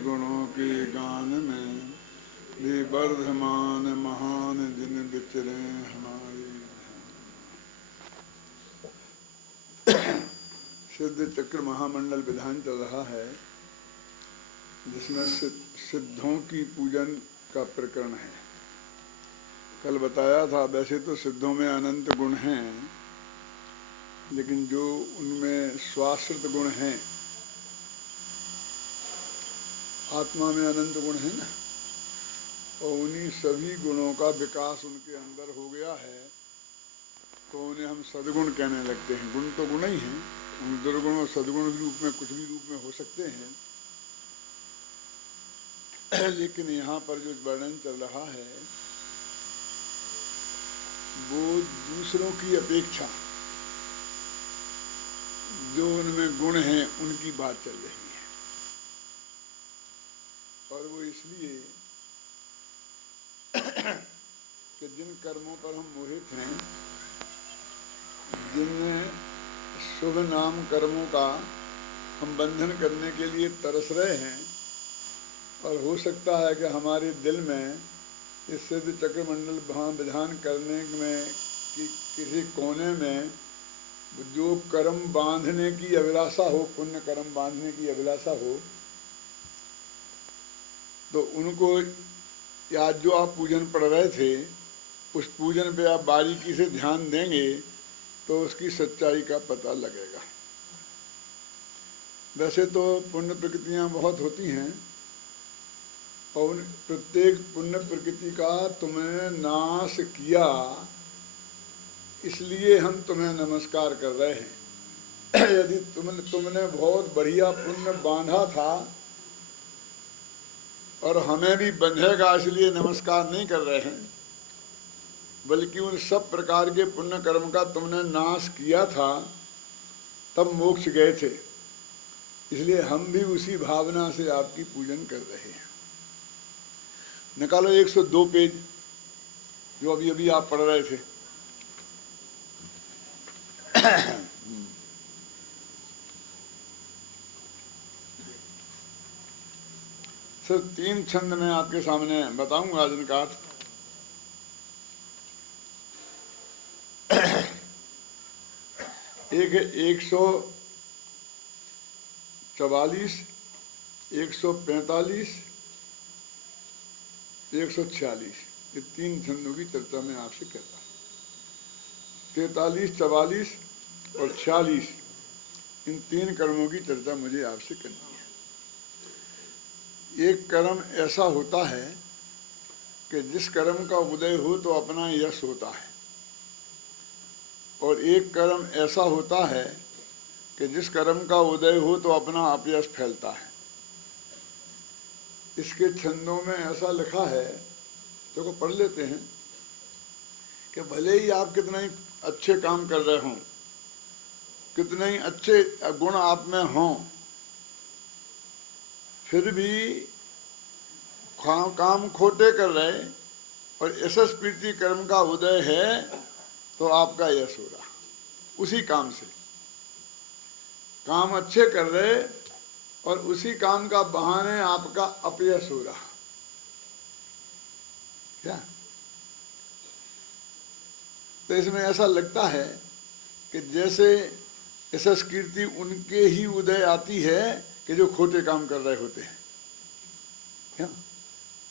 गुणों के गान में वे वर्धमान महान जिन विचरे हमारे। सिद्ध चक्र महामंडल विधान चल रहा है जिसमें सिद्धों की पूजन का प्रकरण है। कल बताया था वैसे तो सिद्धों में अनंत गुण हैं, लेकिन जो उनमें स्वाश्रित गुण हैं, आत्मा में अनंत गुण है ना, और उन्हीं सभी गुणों का विकास उनके अंदर हो गया है तो उन्हें हम सद्गुण कहने लगते हैं। गुण तो गुण ही हैं, दुर्गुण और सद्गुण रूप में कुछ भी रूप में हो सकते हैं, लेकिन यहाँ पर जो वर्णन चल रहा है वो दूसरों की अपेक्षा जो उनमें गुण हैं उनकी बात चल रही है। और वो इसलिए कि जिन कर्मों पर हम मोहित हैं, जिन शुभ नाम कर्मों का हम बंधन करने के लिए तरस रहे हैं, और हो सकता है कि हमारे दिल में इस सिद्ध चक्रमंडल विधान करने में कि किसी कोने में जो कर्म बांधने की अभिलाषा हो, पुण्य कर्म बांधने की अभिलाषा हो, तो उनको या जो आप पूजन पढ़ रहे थे उस पूजन पे आप बारीकी से ध्यान देंगे तो उसकी सच्चाई का पता लगेगा। वैसे तो पुण्य प्रकृतियाँ बहुत होती हैं और प्रत्येक पुण्य प्रकृति का तुमने नाश किया, इसलिए हम तुम्हें नमस्कार कर रहे हैं। यदि तुमने बहुत बढ़िया पुण्य बांधा था और हमें भी बंधेगा इसलिए नमस्कार नहीं कर रहे हैं, बल्कि उन सब प्रकार के पुण्य कर्म का तुमने नाश किया था तब मोक्ष गए थे, इसलिए हम भी उसी भावना से आपकी पूजन कर रहे हैं। निकालो 102 पेज जो अभी अभी आप पढ़ रहे थे। सिर्फ 3 छंद में आपके सामने बताऊंगा जिनका अर्थ। एक है 144, 145, 146, ये 3 छंदों की चर्चा मैं आपसे करता हूँ। 43, 44 और 46 इन 3 कर्मों की चर्चा मुझे आपसे करनी है। एक कर्म ऐसा होता है कि जिस कर्म का उदय हो तो अपना यश होता है, और एक कर्म ऐसा होता है कि जिस कर्म का उदय हो तो अपना अपयश फैलता है। इसके छंदों में ऐसा लिखा है, तो पढ़ लेते हैं कि भले ही आप कितने ही अच्छे काम कर रहे हों, कितने ही अच्छे गुण आप में हों, फिर भी काम खोटे कर रहे और यशस प्रीति कर्म का उदय है तो आपका यश हो रहा। उसी काम से काम अच्छे कर रहे और उसी काम का बहाने आपका अपयश हो रहा। क्या तो इसमें ऐसा लगता है कि जैसे यशस कीर्ति उनके ही उदय आती है कि जो खोटे काम कर रहे होते हैं, क्या,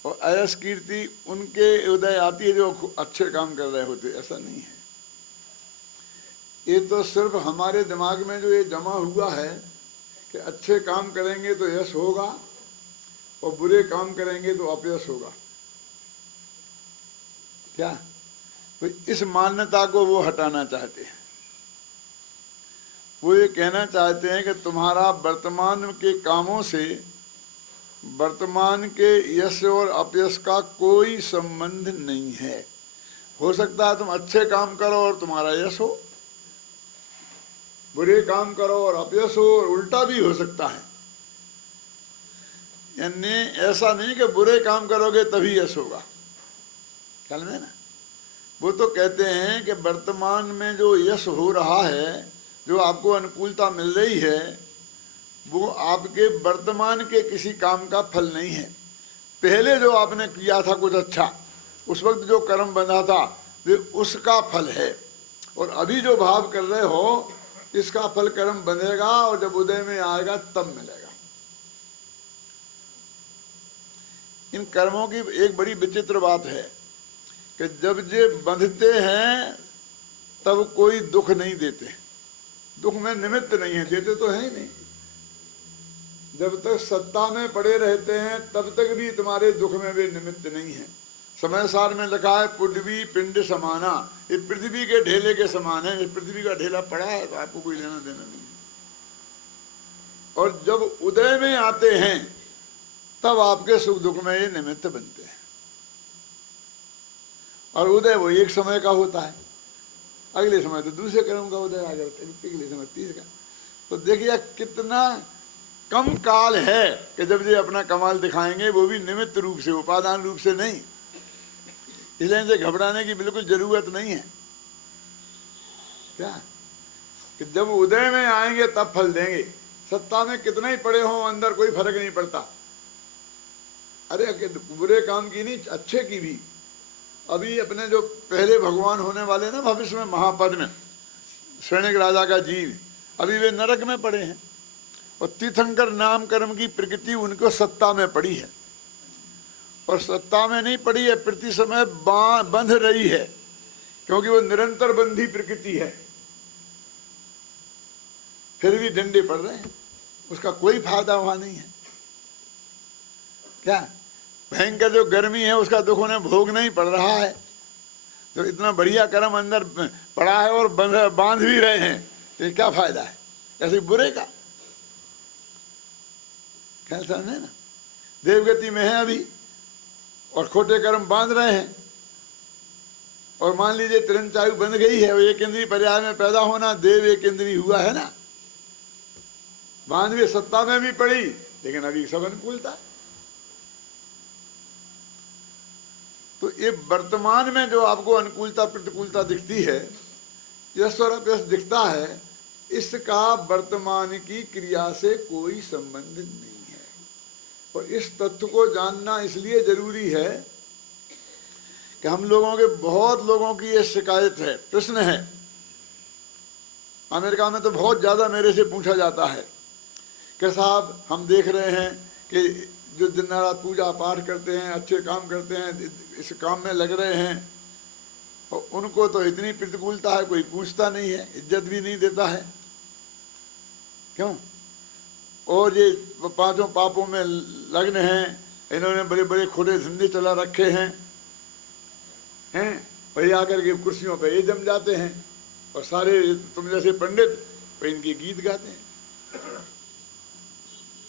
और अयश कीर्ति उनके उदय आती है जो अच्छे काम कर रहे होते। ऐसा नहीं है। ये तो सिर्फ हमारे दिमाग में जो ये जमा हुआ है कि अच्छे काम करेंगे तो यश होगा और बुरे काम करेंगे तो अपयश होगा। क्या तो इस मान्यता को वो हटाना चाहते हैं। वो ये कहना चाहते हैं कि तुम्हारा वर्तमान के कामों से वर्तमान के यश और अपयश का कोई संबंध नहीं है। हो सकता है तुम अच्छे काम करो और तुम्हारा यश हो, बुरे काम करो और अपयश हो, और उल्टा भी हो सकता है। यानी ऐसा नहीं कि बुरे काम करोगे तभी यश होगा। ख्याल में ना, वो तो कहते हैं कि वर्तमान में जो यश हो रहा है, जो आपको अनुकूलता मिल रही है, वो आपके वर्तमान के किसी काम का फल नहीं है। पहले जो आपने किया था कुछ अच्छा, उस वक्त जो कर्म बंधा था वे उसका फल है। और अभी जो भाव कर रहे हो इसका फल कर्म बंधेगा और जब उदय में आएगा तब मिलेगा। इन कर्मों की एक बड़ी विचित्र बात है कि जब ये बंधते हैं तब कोई दुख नहीं देते, दुख में निमित्त नहीं है, देते तो है ही नहीं। जब तक सत्ता में पड़े रहते हैं तब तक भी तुम्हारे दुख में वे निमित्त नहीं है। समय सार में लिखा है पृथ्वी पिंड समाना, ये पृथ्वी के ढेले के समान है। ये पृथ्वी का ढेला पड़ा है तो आपको कोई लेना देना नहीं। और जब उदय में आते हैं तब आपके सुख दुख में ये निमित्त बनते हैं। और उदय वो एक समय का होता है, अगले समय तो दूसरे कर्म का उदय आ जाता है, पिछले समय तीसरा। तो देखिए कितना कम काल है कि जब ये अपना कमाल दिखाएंगे, वो भी निमित्त रूप से, उपादान रूप से नहीं। इसलिए इनसे घबराने की बिल्कुल जरूरत नहीं है। क्या कि जब उदय में आएंगे तब फल देंगे। सत्ता में कितना ही पड़े हो अंदर कोई फर्क नहीं पड़ता। अरे बुरे काम की नहीं, अच्छे की भी। अभी अपने जो पहले भगवान होने वाले ना भविष्य में महापद में, श्रेणिक राजा का जीव, अभी वे नरक में पड़े हैं। और तीर्थंकर नाम कर्म की प्रकृति उनको सत्ता में पड़ी है, और सत्ता में नहीं पड़ी है, प्रति समय बंध रही है, क्योंकि वो निरंतर बंधी प्रकृति है। फिर भी डंडे पड़ रहे हैं, उसका कोई फायदा वहां नहीं है। क्या भयंकर जो गर्मी है उसका दुख उन्हें भोग नहीं पड़ रहा है। तो इतना बढ़िया कर्म अंदर पड़ा है और बांध भी रहे हैं, तो क्या फायदा है ऐसे बुरे का। ख्याल समझे ना, देवगति में है अभी और खोटे कर्म बांध रहे हैं। और मान लीजिए तिरंचायु बंध गई है, वो एक इंद्री पर्याय में पैदा होना, देव एक इंद्री हुआ है ना, बांध भी सत्ता में भी पड़ी, लेकिन अभी सब अनुकूलता। तो ये वर्तमान में जो आपको अनुकूलता प्रतिकूलता दिखती है, यश दिखता है, इसका वर्तमान की क्रिया से कोई संबंध नहीं है। और इस तथ्य को जानना इसलिए जरूरी है कि हम लोगों के, बहुत लोगों की ये शिकायत है, प्रश्न है। अमेरिका में तो बहुत ज़्यादा मेरे से पूछा जाता है कि साहब हम देख रहे हैं कि जो दिन रात पूजा पाठ करते हैं, अच्छे काम करते हैं, इस काम में लग रहे हैं, और उनको तो इतनी प्रतिकूलता है, कोई पूछता नहीं है, इज्जत भी नहीं देता है। क्यों? और ये पांचों पापों में लग्न हैं, इन्होंने बड़े बड़े खोटे धंधे चला रखे हैं, वही आकर के कुर्सियों पे ये जम जाते हैं, और सारे तुम जैसे पंडित वो इनके गीत गाते हैं।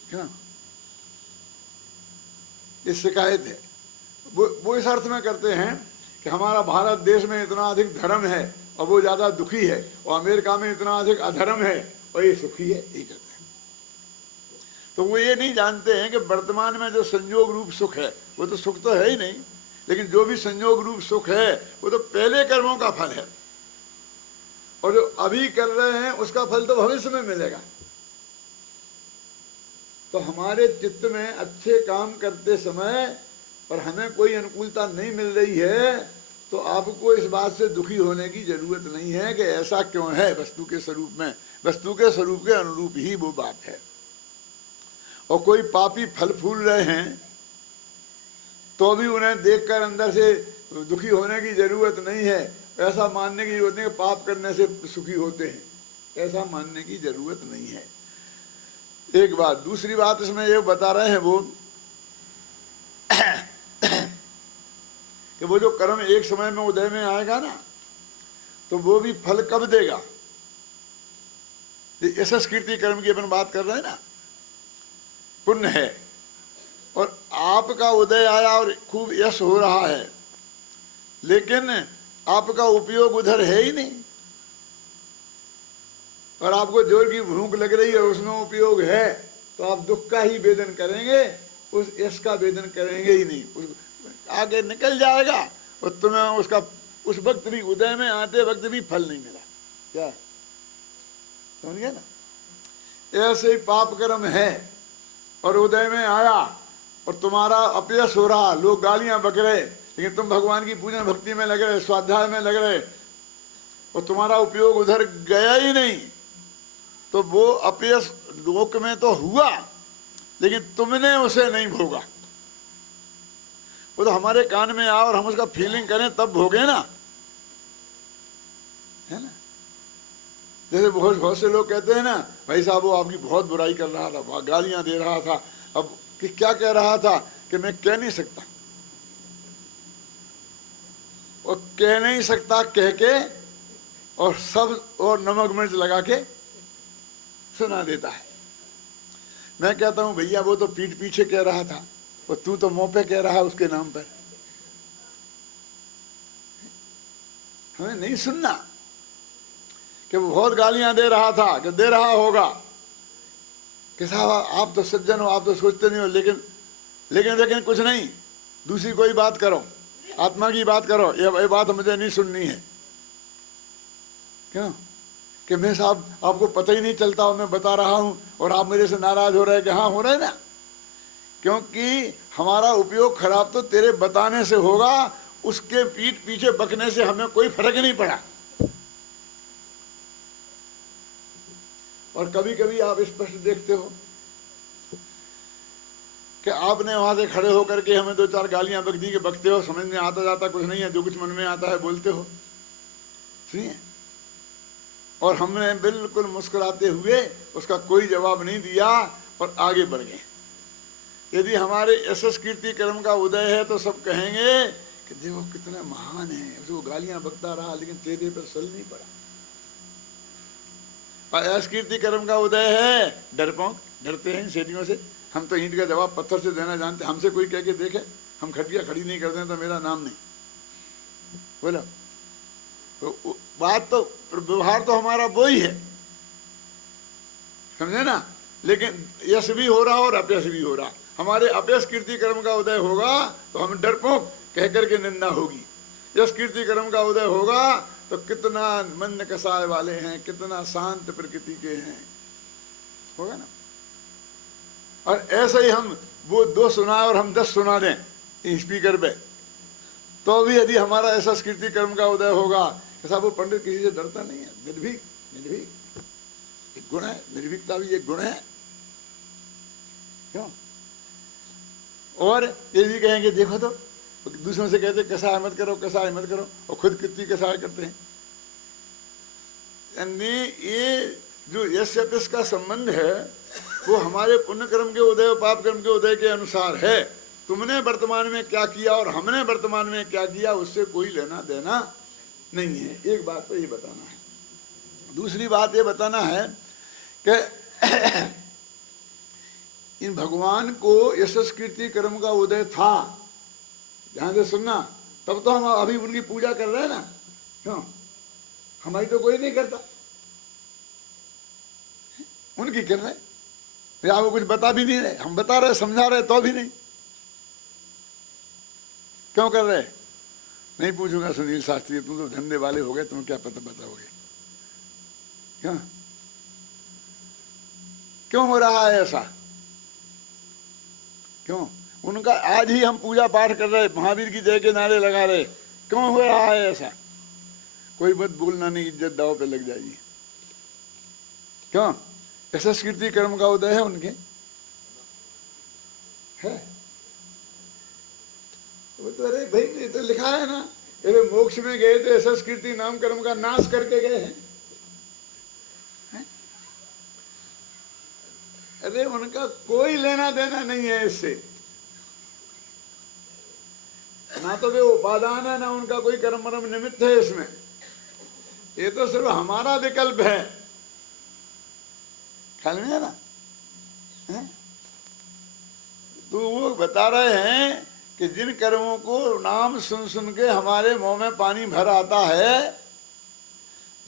क्या ये शिकायत है? वो इस अर्थ में करते हैं कि हमारा भारत देश में इतना अधिक धर्म है और वो ज़्यादा दुखी है, और अमेरिका में इतना अधिक अधर्म है और ये सुखी है, ये कहते हैं। तो वो ये नहीं जानते हैं कि वर्तमान में जो संयोग रूप सुख है वो तो सुख तो है ही नहीं, लेकिन जो भी संयोग रूप सुख है वो तो पहले कर्मों का फल है, और जो अभी कर रहे हैं उसका फल तो भविष्य में मिलेगा। तो हमारे चित्त में अच्छे काम करते समय और हमें कोई अनुकूलता नहीं मिल रही है, तो आपको इस बात से दुखी होने की जरूरत नहीं है कि ऐसा क्यों है। वस्तु के स्वरूप में, वस्तु के स्वरूप के अनुरूप ही वो बात है। और कोई पापी फल फूल रहे हैं तो भी उन्हें देखकर अंदर से दुखी होने की जरूरत नहीं है, ऐसा मानने की जरूरत नहीं कि पाप करने से सुखी होते हैं, ऐसा मानने की जरूरत नहीं है। एक बात। दूसरी बात इसमें ये बता रहे हैं वो कि वो जो कर्म एक समय में उदय में आएगा ना, तो वो भी फल कब देगा। यशस कीर्ति कर्म की अपन बात कर रहे हैं ना, पुण्य है, और आपका उदय आया और खूब यश हो रहा है, लेकिन आपका उपयोग उधर है ही नहीं, और आपको जोर की भूख लग रही है, उसमें उपयोग है, तो आप दुख का ही वेदन करेंगे, उस यश का वेदन करेंगे ही नहीं। उस आगे निकल जाएगा और तुम्हें उसका उस वक्त भी, उदय में आते वक्त भी फल नहीं मिला। क्या समझ गया ना? ऐसे ही पाप कर्म है और उदय में आया और तुम्हारा अपयश हो रहा, लोग गालियां बक रहे, लेकिन तुम भगवान की पूजन भक्ति में लग रहे, स्वाध्याय में लग रहे और तुम्हारा उपयोग उधर गया ही नहीं, तो वो अपयश लोक में तो हुआ लेकिन तुमने उसे नहीं भोगा। वो तो हमारे कान में आ और हम उसका फीलिंग करें तब भोगे ना, है ना। जैसे बहुत से लोग कहते हैं ना, भाई साहब वो आपकी बहुत बुराई कर रहा था, गालियां दे रहा था, अब कि क्या कह रहा था कि मैं कह नहीं सकता, और कह नहीं सकता कह के और सब और नमक मिर्च लगा के सुना देता है। मैं कहता हूं भैया वो तो पीठ पीछे कह रहा था, और तू तो मुंह पे कह रहा है उसके नाम पर। हमें नहीं सुनना कि वो बहुत गालियां दे रहा था, कि दे रहा होगा कि साहब आप तो सज्जन हो, आप तो सोचते नहीं हो, लेकिन कुछ नहीं, दूसरी कोई बात करो, आत्मा की बात करो, ये बात मुझे नहीं सुननी है। क्यों कि मैं साहब आपको पता ही नहीं चलता और मैं बता रहा हूं और आप मेरे से नाराज हो रहे हैं कि हाँ हो रहे ना, क्योंकि हमारा उपयोग खराब तो तेरे बताने से होगा, उसके पीठ पीछे बकने से हमें कोई फर्क नहीं पड़ा। और कभी कभी आप स्पष्ट देखते हो कि आपने वहां से खड़े होकर के हमें दो चार गालियां बक दी, के बकते हो, समझ में आता जाता कुछ नहीं है, जो कुछ मन में आता है बोलते हो, सुनिए, और हमने बिल्कुल मुस्कुराते हुए उसका कोई जवाब नहीं दिया और आगे बढ़ गए। यदि हमारे यशस कीर्ति कर्म का उदय है तो सब कहेंगे कि देखो कितना महान है, उसको गालियां बकता रहा लेकिन चेहरे पर सल नहीं पड़ा। और यश कीर्ति कर्म का उदय है, डरपोक, डरते हैं सेठियों से, हम तो ईंट का जवाब पत्थर से देना जानते, हमसे कोई कह के देखे, हम खटिया खड़ी नहीं करते तो मेरा नाम नहीं, बोलो तो बात तो व्यवहार तो हमारा वो ही है, समझे ना। लेकिन यश भी हो रहा और अपयश भी हो रहा। हमारे अपयश कीर्ति कर्म का उदय होगा तो हम डरपोक कह करके निंदा होगी, यश कीर्ति कर्म का उदय होगा तो कितना मन कसाय वाले हैं, कितना शांत प्रकृति के हैं, होगा ना। और ऐसे ही हम वो 2 सुनाए और हम 10 सुना दें स्पीकर पे, तो भी यदि हमारा ऐसा कीर्ति कर्म का उदय होगा, ऐसा वो पंडित किसी से डरता नहीं है, निर्भीक, निर्भीक एक गुण है, निर्भीकता भी एक गुण है, क्यों। और ये भी कहेंगे देखो तो दूसरों से कहते कसाय मत करो, कसाय मत करो, और खुद कितनी कसाय करते हैं। यानी ये जो यश अपयश का संबंध है वो हमारे पुण्य कर्म के उदय और पाप कर्म के उदय के अनुसार है। तुमने वर्तमान में क्या किया और हमने वर्तमान में क्या किया उससे कोई लेना देना नहीं है। एक बात तो ये बताना है। दूसरी बात ये बताना है कि इन भगवान को यशस कीर्ति कर्म का उदय था, ध्यान से सुनना, तब तो हम अभी उनकी पूजा कर रहे हैं ना, क्यों। हमारी तो कोई नहीं करता, उनकी कर रहे, या वो कुछ बता भी नहीं रहे, हम बता रहे समझा रहे तो भी नहीं, क्यों कर रहे। नहीं पूछूंगा सुनील शास्त्री, तुम तो धंधे वाले हो गए, तुम क्या पता बताओगे, क्यों क्यों हो रहा है ऐसा, क्यों। उनका आज ही हम पूजा पाठ कर रहे, महावीर की जय के नारे लगा रहे, क्यों हो रहा है ऐसा। कोई मत बोलना नहीं, इज्जत दाव पे लग जाएगी, क्यों। ऐसा कीर्ति कर्म का उदय है उनके, है वो तो। अरे भाई ये तो लिखा है ना, अरे मोक्ष में गए तो ऐसा कीर्ति नाम कर्म का नाश करके गए हैं, है? अरे उनका कोई लेना देना नहीं है इससे, ना तो वे उपादान है, ना उनका कोई कर्म कर्म निमित्त है इसमें, ये तो सिर्फ हमारा विकल्प है, ख्याल में है ना, है? तो वो बता रहे हैं कि जिन कर्मों को नाम सुन सुन के हमारे मुंह में पानी भर आता है,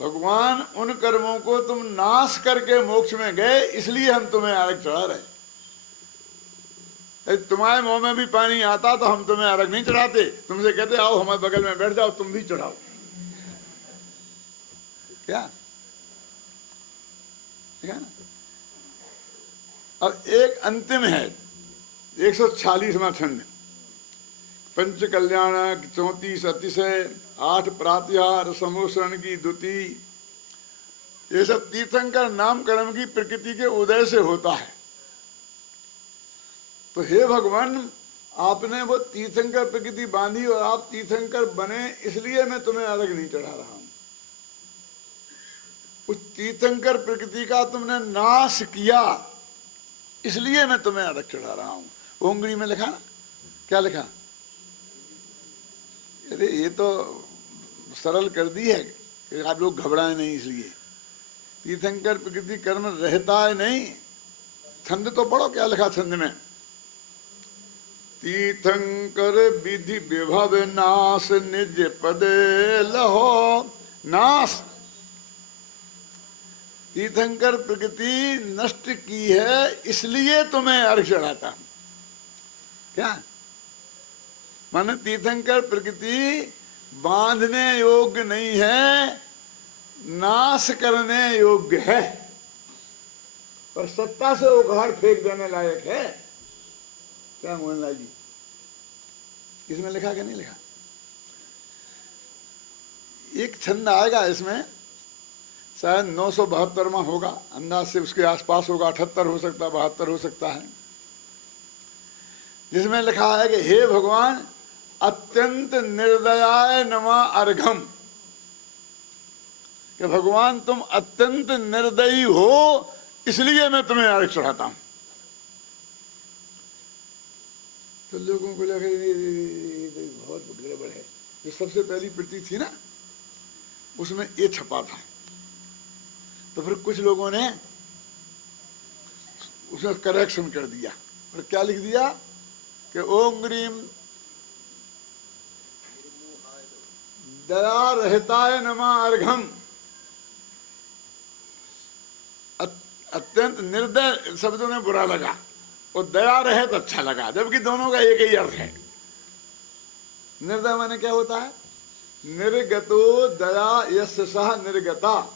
भगवान उन कर्मों को तुम नाश करके मोक्ष में गए, इसलिए हम तुम्हें अर्घ चढ़ा रहे। तुम्हारे मुंह में भी पानी आता तो हम तुम्हें अर्घ नहीं चढ़ाते, तुमसे कहते आओ हमारे बगल में बैठ जाओ, तुम भी चढ़ाओ, क्या, ठीक है ना। अब एक अंतिम है 146वां छंद। पंच कल्याण 34 अतिशय 8 प्रातिहार समोषण की द्युति, ये सब तीर्थंकर नाम कर्म की प्रकृति के उदय से होता है। तो हे भगवान, आपने वो तीर्थंकर प्रकृति बांधी और आप तीर्थंकर बने, इसलिए मैं तुम्हें अर्घ नहीं चढ़ा रहा हूं। उस तीर्थंकर प्रकृति का तुमने नाश किया, इसलिए मैं तुम्हें अर्घ चढ़ा रहा हूं। ओंगरी में लिखा ना, क्या लिखा? अरे ये तो सरल कर दी है कि आप लोग घबराए नहीं। इसलिए तीर्थंकर प्रकृति कर्म रहता है नहीं। छंद तो पढ़ो, क्या लिखा छंद में? तीर्थंकर विधि विभव नाश निज पदे लहो नाश। तीर्थंकर प्रकृति नष्ट की है, इसलिए तुम्हें अर्घ चढ़ाता हूं। क्या माने? तीर्थंकर प्रकृति बांधने योग्य नहीं है, नाश करने योग्य है, पर सत्ता से उखाड़ फेंक देने लायक है। क्या मोहनलाल जी, इसमें लिखा कि नहीं लिखा? एक छंद आएगा इसमें, शायद 972वां होगा, अंदाज से उसके आसपास होगा, 78 हो सकता है, 72 हो सकता है, जिसमें लिखा है कि हे भगवान, अत्यंत निर्दयाय नमा अर्घम, कि भगवान तुम अत्यंत निर्दयी हो, इसलिए मैं तुम्हें अर्घ चढ़ाता हूं। तो लोगों को लगा ये बहुत गड़बड़ है। जो सबसे पहली प्रति थी ना, उसमें ये छपा था। तो फिर कुछ लोगों ने उसमें करेक्शन कर दिया और क्या लिख दिया कि ओम ग्रीम दया रहताय नमा अर्घम, अत्यंत निर्दय शब्दों में बुरा लगा और दया रहे तो अच्छा लगा, जबकि दोनों का एक ही अर्थ है। निर्दय माने क्या होता है? निर्गतो दया यश सह निर्गता,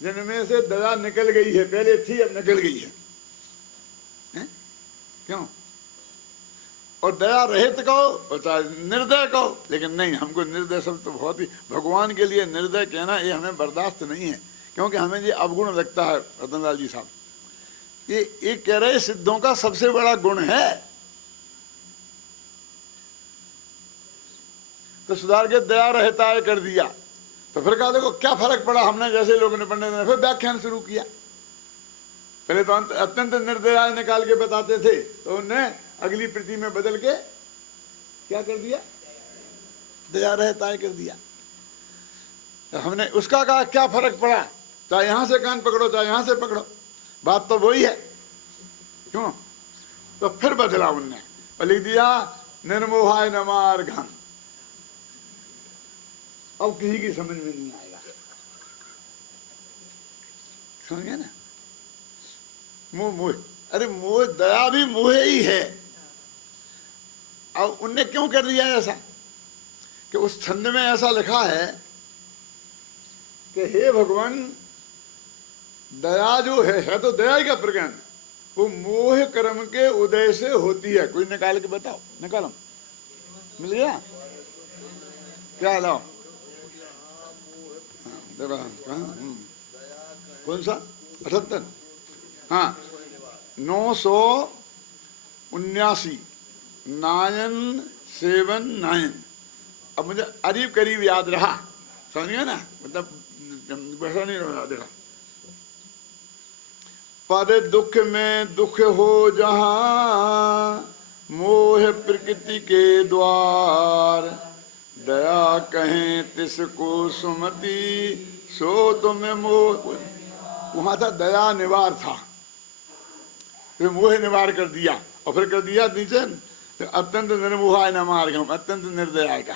जिनमें से दया निकल गई है, पहले थी अब निकल गई है, क्यों? और दया रहित कहो और चाहे निर्दय कहो, लेकिन नहीं, हमको निर्दय शब्द तो बहुत ही, भगवान के लिए निर्दय कहना ये हमें बर्दाश्त नहीं है, क्योंकि हमें ये अवगुण लगता है। रतनलाल जी साहब ये कह रहे सिद्धों का सबसे बड़ा गुण है। तो सुधार के दया रहता है कर दिया, तो फिर कहा देखो क्या फर्क पड़ा, हमने जैसे लोगों ने पंडित ने फिर व्याख्यान शुरू किया। पहले तो अत्यंत निर्दया निकाल के बताते थे, तो उन्होंने अगली प्रति में बदल के क्या कर दिया? दया रहता है कर दिया। तो हमने उसका कहा क्या फर्क पड़ा, चाहे यहां से कान पकड़ो चाहे यहां से पकड़ो, बात तो वही है, क्यों? तो फिर बदला उनने और लिख दिया निर्मोहाय नमा अर्घम। अब किसी की समझ में नहीं आएगा, समझ गए ना? मोह मोह, अरे मोह, दया भी मोह ही है। अब उनने क्यों कर दिया ऐसा कि उस छंद में ऐसा लिखा है कि हे भगवान, दया जो है तो दया ही का प्रकरण, वो मोह कर्म के उदय से होती है। कोई निकाल के बताओ, निकालो, मिल गया क्या? लाओ कौन सा? 78, हाँ 979 979। अब मुझे करीब करीब याद रहा, समझ गए ना, मतलब वैसा नहीं रहा। देखा, पर दुख में दुख हो जहां मोह प्रकृति के द्वार, दया कहें तिसको सुमति सो तुम्हें मोह। वहां था दया निवार था, फिर मोह निवार कर दिया और फिर कर दिया नीचे अत्यंत निर्मोहाय नमा अर्घम, अत्यंत निर्दयाय का।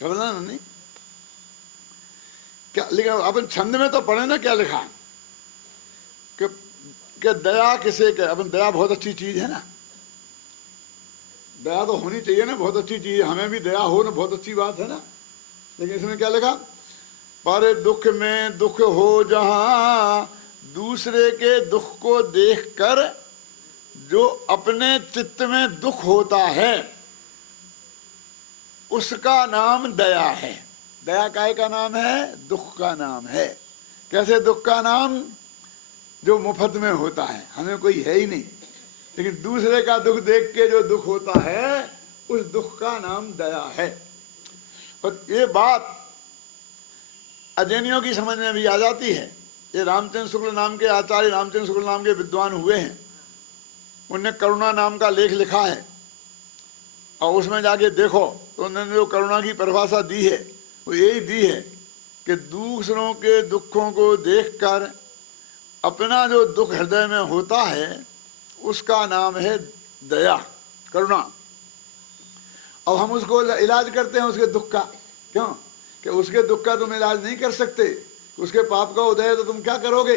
बोला ना नहीं क्या लिखा? अपन छंद में तो पढ़े ना क्या लिखा कि दया किसे कहे। अपन दया बहुत अच्छी चीज है ना, दया तो होनी चाहिए ना, बहुत अच्छी चीज है, हमें भी दया हो ना, बहुत अच्छी बात है ना। लेकिन इसमें क्या लिखा? पर दुख में दुख हो जहां दूसरे के दुख को देखकर जो अपने चित्त में दुख होता है उसका नाम दया है। दया काय का नाम है? दुख का नाम है। कैसे दुख का नाम? जो मुफ्त में होता है, हमें कोई है ही नहीं, लेकिन दूसरे का दुख देख के जो दुख होता है उस दुख का नाम दया है। और ये बात अजैनियों की समझ में भी आ जाती है। ये रामचंद्र शुक्ल नाम के आचार्य, रामचंद्र शुक्ल नाम के विद्वान हुए हैं, उनने करुणा नाम का लेख लिखा है, और उसमें जाके देखो तो उन्होंने जो करुणा की परिभाषा दी है वो यही दी है कि दूसरों के दुखों को देखकर अपना जो दुख हृदय में होता है उसका नाम है दया, करुणा। अब हम उसको इलाज करते हैं उसके दुख का, क्यों? कि उसके दुख का तुम इलाज नहीं कर सकते, उसके पाप का उदय है तो तुम क्या करोगे?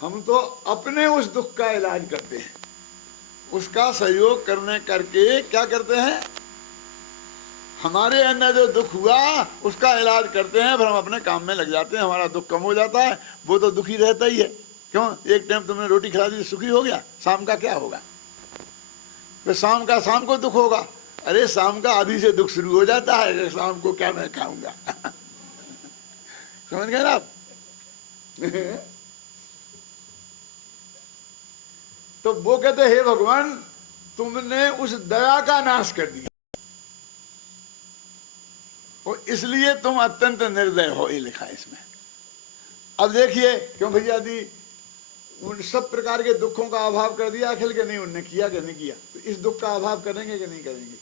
हम तो अपने उस दुख का इलाज करते हैं, उसका सहयोग करने करके क्या करते हैं, हमारे अंदर जो दुख हुआ उसका इलाज करते हैं, फिर हम अपने काम में लग जाते हैं, हमारा दुख कम हो जाता है। वो तो दुखी रहता ही है, क्यों? एक टाइम तुमने रोटी खिला दी सुखी हो गया, शाम का क्या होगा? फिर शाम का शाम को दुख होगा। अरे शाम का अभी से दुख शुरू हो जाता है, शाम को क्या मैं खाऊंगा। समझ गए ना आप? तो वो कहते हे भगवान तुमने उस दया का नाश कर दिया और इसलिए तुम अत्यंत निर्दय हो, ये लिखा है इसमें। अब देखिए, क्यों भैया दी उन सब प्रकार के दुखों का अभाव कर दिया अखिल के? नहीं, उनने किया कि नहीं किया? तो इस दुख का अभाव करेंगे कि नहीं करेंगे?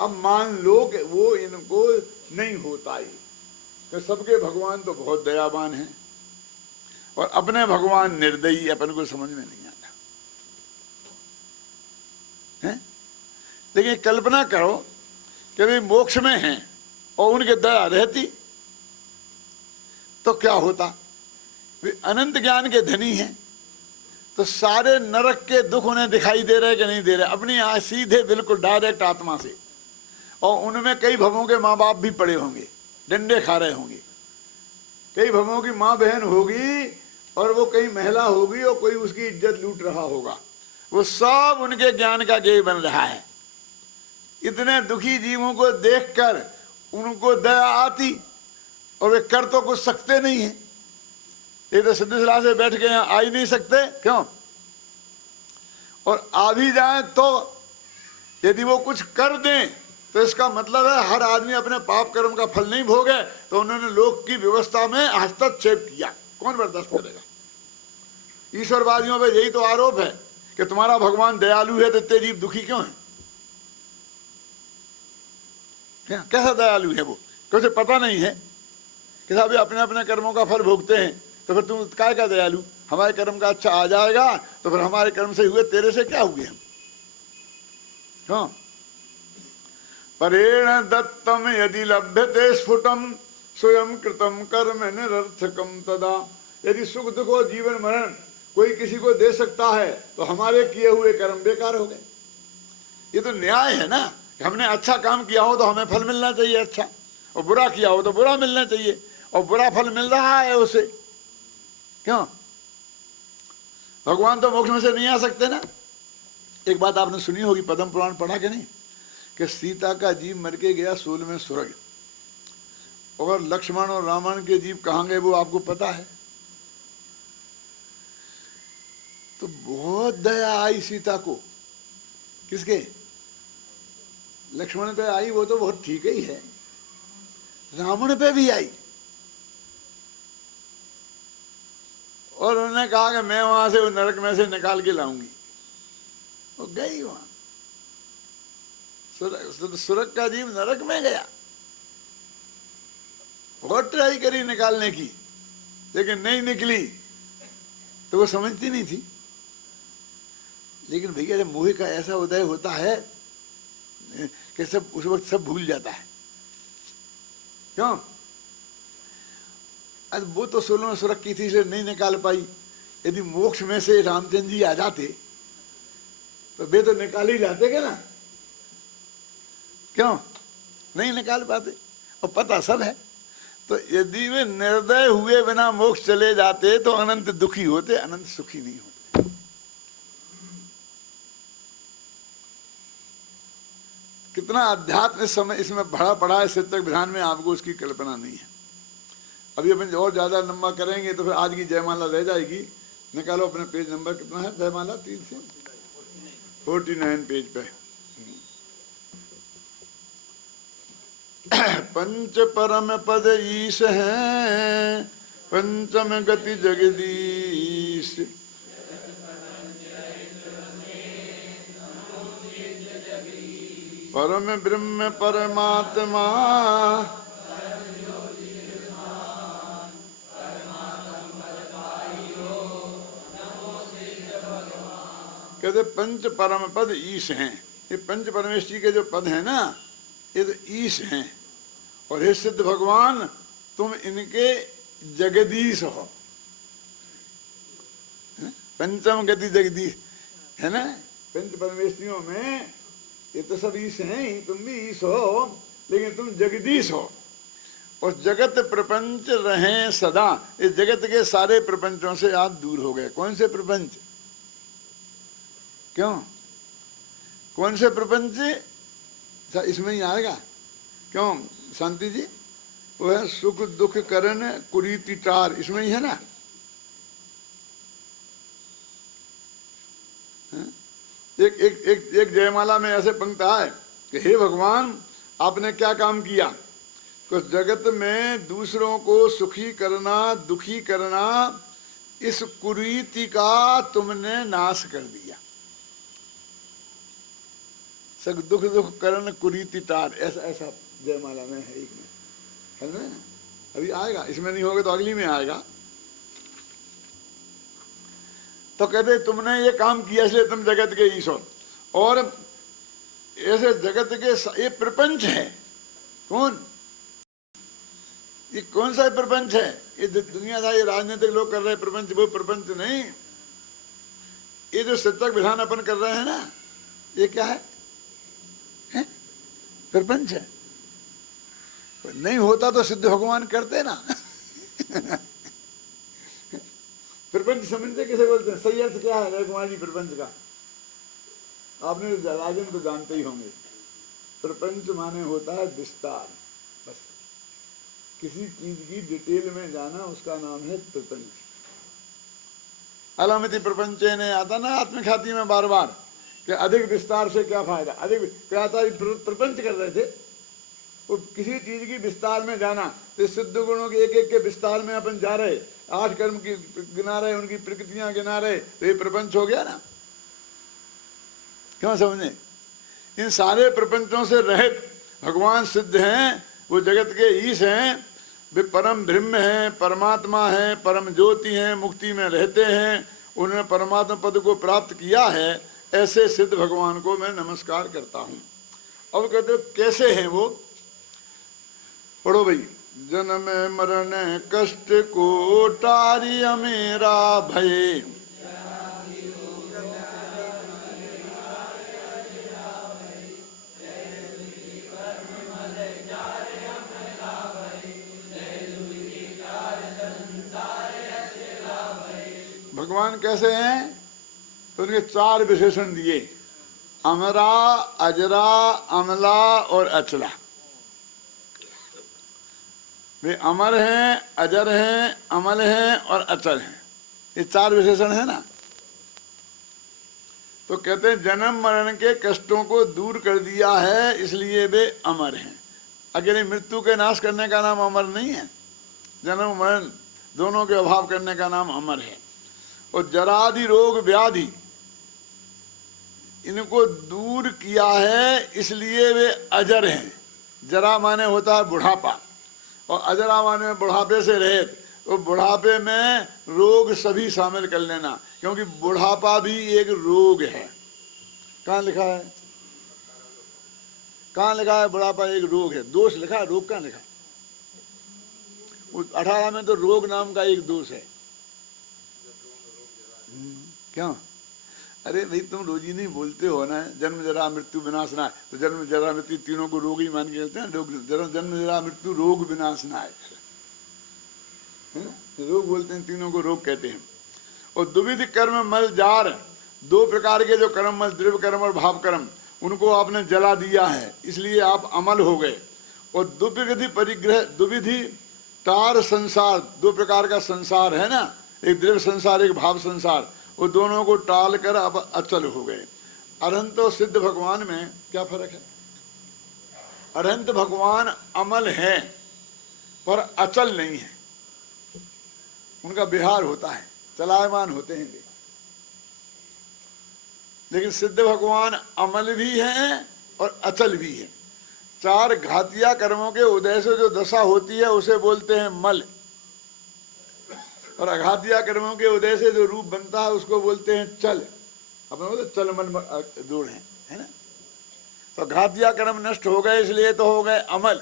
अब मान लो कि वो इनको नहीं होता ही, तो सबके भगवान तो बहुत दयावान हैं और अपने भगवान निर्दयी, अपन को समझ में नहीं आता है। लेकिन कल्पना करो कि वे मोक्ष में हैं और उनके दया रहती तो क्या होता? वे अनंत ज्ञान के धनी हैं, तो सारे नरक के दुख उन्हें दिखाई दे रहे कि नहीं दे रहे? अपनी सीधे बिल्कुल डायरेक्ट आत्मा से। और उनमें कई भवों के माँ बाप भी पड़े होंगे, डंडे खा रहे होंगे, कई भवों की माँ बहन होगी और वो कई महिला होगी और कोई उसकी इज्जत लूट रहा होगा, वो सब उनके ज्ञान का गेय बन रहा है। इतने दुखी जीवों को देखकर उनको दया आती और वे कर तो कुछ सकते नहीं है। ये तो सिद्धिसला से बैठ के यहाँ आ ही नहीं सकते, क्यों? और आ भी जाए तो यदि वो कुछ कर दें तो इसका मतलब है हर आदमी अपने पाप कर्म का फल नहीं भोगे, तो उन्होंने लोक की व्यवस्था में हस्तक्षेप किया, कौन बर्दाश्त करेगा? ईश्वरवादियों पे यही तो आरोप है कि तुम्हारा भगवान दयालु है तो इतने जीव दुखी क्यों है? कैसा दयालु है वो? क्योंकि पता नहीं है कि साहब अपने अपने कर्मों का फल भोगते हैं, तो फिर तुम काय का दयालु? हमारे कर्म का अच्छा आ जाएगा तो फिर हमारे कर्म से हुए, तेरे से क्या हुए हम? हाँ, परेण दत्तम यदि लभ्यते स्फुटम स्वयं कृतम कर्म निरर्थकम तदा। यदि सुख दुख और जीवन मरण कोई किसी को दे सकता है तो हमारे किए हुए कर्म बेकार हो गए। ये तो न्याय है ना, हमने अच्छा काम किया हो तो हमें फल मिलना चाहिए अच्छा, और बुरा किया हो तो बुरा मिलना चाहिए, और बुरा फल मिल रहा है उसे, क्यों? भगवान तो मोक्ष में से नहीं आ सकते ना। एक बात आपने सुनी होगी, पद्म पुराण पढ़ा कि नहीं, कि सीता का जीव मर के गया 16वें स्वर्ग, और लक्ष्मण और रावण के जीव कहाँ गए वो आपको पता है? तो बहुत दया आई सीता को, किसके? लक्ष्मण पे आई, वो तो बहुत ठीक ही है, रावण पे भी आई, और उन्होंने कहा कि मैं वहां से वो नरक में से निकाल के लाऊंगी। वो गई वहां, सुरग का जीव नरक में गया, बहुत ट्राई करी निकालने की, लेकिन नहीं निकली, तो वो समझती नहीं थी। लेकिन भैया जब मोह का ऐसा उदय होता है कि सब उस वक्त सब भूल जाता है, क्यों? अब वो तो 16वें स्वर्ग की थी इसलिए नहीं निकाल पाई। यदि मोक्ष में से रामचंद्र जी आ जाते तो वे तो निकाल ही जाते क्या ना, क्यों? नहीं निकाल पाते, और पता सब है। तो यदि वे निर्दय हुए बिना मोक्ष चले जाते तो अनंत दुखी होते, अनंत सुखी नहीं होते। कितना अध्यात्म इस समय इसमें भरा पड़ा है सिद्धक विधान में, आपको उसकी कल्पना नहीं है। अभी अपन और ज़्यादा लंबा करेंगे तो फिर आज की जयमाला रह जाएगी। निकालो अपने पेज नंबर कितना है जयमाला, 349 पेज पे। पंच परम पद ईश हैं, पंचम गति जगदीश। परम ब्रह्म परमात्मा, कहते पंच परम पद ईश हैं। ये पंच परमेश्वरी के जो पद हैं ना, ये तो ईश हैं। और हे सिद्ध भगवान, तुम इनके जगदीश हो। पंचम गति जगदीश है ना, पंच परमेश्वरियों में ये तो सब ईश हैं ही, तुम भी ईश हो, लेकिन तुम जगदीश हो। और जगत प्रपंच रहे सदा, इस जगत के सारे प्रपंचों से आप दूर हो गए। कौन से प्रपंच? क्यों? कौन से प्रपंच? इसमें ही आएगा। क्यों शांति जी? वो है सुख दुख करण कुरीति टार, इसमें ही है ना। एक एक एक एक जयमाला में ऐसे पंक्ति आए कि हे भगवान, आपने क्या काम किया? कुछ जगत में दूसरों को सुखी करना, दुखी करना, इस कुरीति का तुमने नाश कर दिया। सक दुख दुख करण कुरीति टार, ऐसा ऐसा जयमाला में है एक में, है ना। अभी आएगा, इसमें नहीं होगा तो अगली में आएगा। तो कहते तुमने ये काम किया इसलिए तुम जगत के ईश्वर। और ऐसे जगत के ये प्रपंच है। कौन? ये कौन सा प्रपंच है? ये दुनियादार ये राजनीतिक लोग कर रहे हैं प्रपंच, वो प्रपंच नहीं। ये जो सत्यक विधान अपन कर रहे हैं ना, ये क्या है? प्रपंच है। नहीं होता तो सिद्ध भगवान करते ना। प्रपंच समझते किसे बोलते हैं? सही अर्थ क्या है रवि कुमार जी प्रपंच का? आपने राजन तो जानते ही होंगे। प्रपंच माने होता है विस्तार, बस किसी चीज की डिटेल में जाना, उसका नाम है प्रपंच। अलमिति प्रपंचे ने आता ना आत्मख्याति में बार बार कि अधिक विस्तार से क्या फायदा। अधिक क्या था? प्रपंच कर रहे थे वो, किसी चीज की विस्तार में जाना। तो सिद्ध गुणों के एक एक के विस्तार में अपन जा रहे, 8 कर्म की गिना रहे, उनकी प्रकृतियां गिना रहे, तो ये प्रपंच हो गया ना। क्यों समझे? इन सारे प्रपंचों से रहित भगवान सिद्ध हैं, वो जगत के ईश हैं, वे परम ब्रह्म हैं, परमात्मा हैं, परम ज्योति हैं, मुक्ति में रहते हैं, उन्होंने परमात्मा पद को प्राप्त किया है। ऐसे सिद्ध भगवान को मैं नमस्कार करता हूँ। अब कहते हो कैसे हैं वो? पढ़ो भाई। जन्म मरण कष्ट को टारिय मेरा भय, भगवान कैसे हैं? तो उनके 4 विशेषण दिए, अमरा, अजरा, अमला और अचला। वे अमर हैं, अजर हैं, अमल हैं और अचल हैं। ये 4 विशेषण है ना। तो कहते हैं जन्म मरण के कष्टों को दूर कर दिया है, इसलिए वे अमर हैं। अकेले मृत्यु के नाश करने का नाम अमर नहीं है, जन्म मरण दोनों के अभाव करने का नाम अमर है। और जरादि रोग व्याधि इनको दूर किया है, इसलिए वे अजर हैं। जरा माने होता है बुढ़ापा, और अजरा माने बुढ़ापे से रहित। तो बुढ़ापे में रोग सभी शामिल कर लेना, क्योंकि बुढ़ापा भी एक रोग है। कहाँ लिखा है? कहाँ लिखा है बुढ़ापा एक रोग है? दोष लिखा है, रोग कहाँ लिखा? 18 में तो रोग नाम का एक दोष है। क्यों? अरे भाई तुम रोज ही नहीं बोलते हो ना, जन्म जरा मृत्यु विनाशना है। तो जन्म जरा मृत्यु तीनों को रोग ही मान के चलते हैं। जन्म जरा मृत्यु रोग विनाशना है, रोग बोलते हैं, तीनों को रोग कहते हैं। और दुविध कर्म मल जार, 2 प्रकार के जो कर्म मल, द्रव्य कर्म और भाव कर्म, उनको आपने जला दिया है, इसलिए आप अमल हो गए। और दुविधि परिग्रह, दुविधि तार संसार, दो प्रकार का संसार है ना, एक द्रव्य संसार एक भाव संसार, वो दोनों को टाल कर अब अचल हो गए। अरहंत और सिद्ध भगवान में क्या फर्क है? अरहंत भगवान अमल है पर अचल नहीं है, उनका विहार होता है, चलायमान होते हैं। लेकिन सिद्ध भगवान अमल भी हैं और अचल भी है। चार घातिया कर्मों के उदय से जो दशा होती है उसे बोलते हैं मल, और अघातिया कर्मों के उदय से जो रूप बनता है उसको बोलते हैं चल। अपने बोलते चल मन दूर है ना। तो घातिया कर्म नष्ट हो गए इसलिए तो हो गए अमल,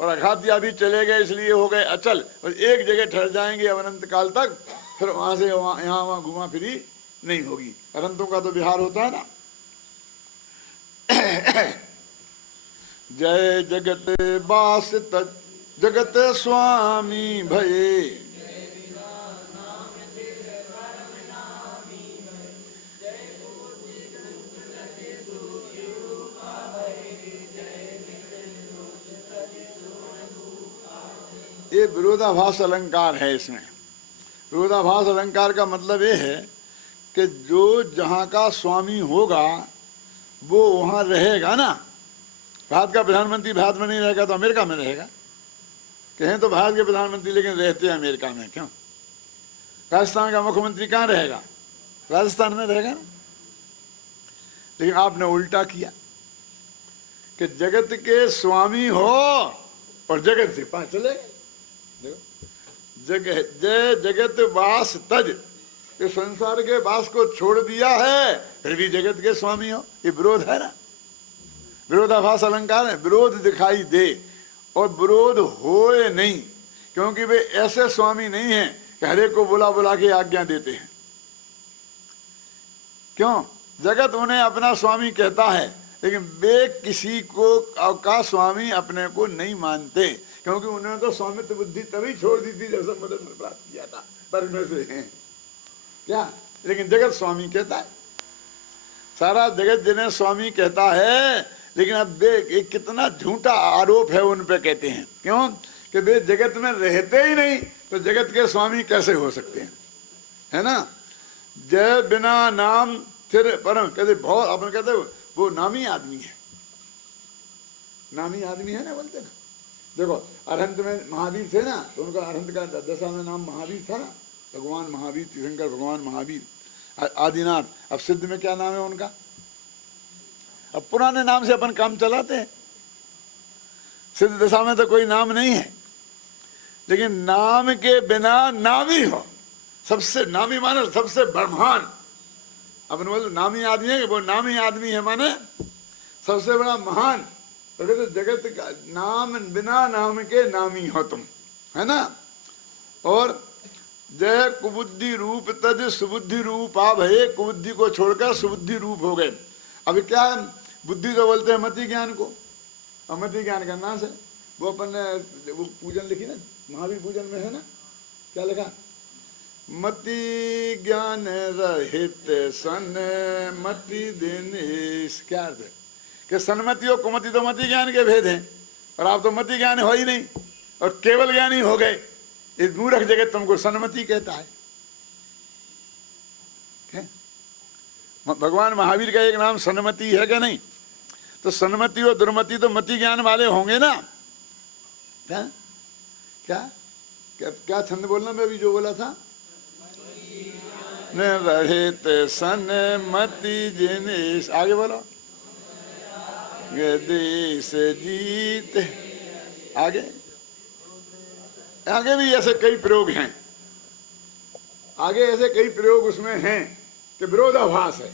और अघातिया भी चले गए इसलिए हो गए अचल। और एक जगह ठहर जाएंगे अनंत काल तक, फिर वहां से यहाँ वहां घुमा फिरी नहीं होगी। अनंतों का तो विहार होता है ना। जय जगत बास तज जगत स्वामी भये, ये विरोधाभास अलंकार है। इसमें विरोधाभास अलंकार का मतलब ये है कि जो जहाँ का स्वामी होगा वो वहाँ रहेगा ना। भारत का प्रधानमंत्री भारत में नहीं रहेगा तो अमेरिका में रहेगा। कहें तो भारत के प्रधानमंत्री लेकिन रहते हैं अमेरिका में, क्यों? राजस्थान का मुख्यमंत्री कहाँ रहेगा? राजस्थान में रहेगा ना। लेकिन आपने उल्टा किया कि जगत के स्वामी हो और जगत से पास चले गए। जय जगत वास तज, ये संसार के वास को छोड़ दिया है फिर भी जगत के स्वामी हो, ये विरोध है ना। विरोधाभास अलंकार है, विरोध दिखाई दे और विरोध होए नहीं, क्योंकि वे ऐसे स्वामी नहीं हैं कि हर एक को बुला बुला के आज्ञा देते हैं। क्यों? जगत उन्हें अपना स्वामी कहता है, लेकिन वे किसी को का स्वामी अपने को नहीं मानते, क्योंकि उन्होंने तो स्वामित्व बुद्धि तभी छोड़ दी थी जब समुद्र में प्राप्त किया था पर में से क्या। लेकिन जगत स्वामी कहता है, सारा जगत जिन्हें स्वामी कहता है। लेकिन अब वे कितना झूठा आरोप है उन पे कहते हैं, क्यों कि वे जगत में रहते ही नहीं तो जगत के स्वामी कैसे हो सकते हैं, है ना। जय बिना नाम फिर परम, कहते बहुत अपन कहते वो नामी आदमी है, नामी आदमी है ना, बोलते ना। देखो अरहंत में महावीर थे ना, तो उनका अरहंत का दशा में नाम महावीर था ना, भगवान महावीर, तीर्थंकर भगवान महावीर, आदिनाथ। अब सिद्ध में क्या नाम है उनका? अब पुराने नाम से अपन काम चलाते हैं, सिद्ध दशा में तो कोई नाम नहीं है। लेकिन नाम के बिना नामी हो, सबसे नामी माने सबसे ब्रह्मांड। अपन बोलते नामी आदमी है, वो नामी आदमी है माने सबसे बड़ा महान। तो कहते जगत का नाम बिना नाम के नामी हो तुम, है ना। और जय कुबुद्धि रूप तज सुबुद्धि रूप आ भये, कुबुद्धि को छोड़कर सुबुद्धि रूप हो गए। अभी क्या बुद्धि तो बोलते हैं मति ज्ञान को, और मति ज्ञान का नाश है। वो अपन ने वो पूजन लिखी ना, महावीर पूजन में है ना, क्या लिखा? मति ज्ञान रहित सन मति दिन, क्या अर्थ है कि सन्मति और कुमति तो मति ज्ञान के भेद हैं, और आप तो मति ज्ञान हो ही नहीं और केवल ज्ञानी हो गए। इस मूर्ख जगत तुमको सन्मति कहता है। भगवान महावीर का एक नाम सन्मति है क्या? नहीं। तो सन्मति और दुर्मति तो मति ज्ञान वाले होंगे ना। क्या क्या क्या, क्या छंद बोलना मैं अभी जो बोला था? न रहित सन्मति जिनिस, आगे बोलो। देश जीत, आगे आगे भी ऐसे कई प्रयोग हैं, आगे ऐसे कई प्रयोग उसमें हैं कि विरोधाभास है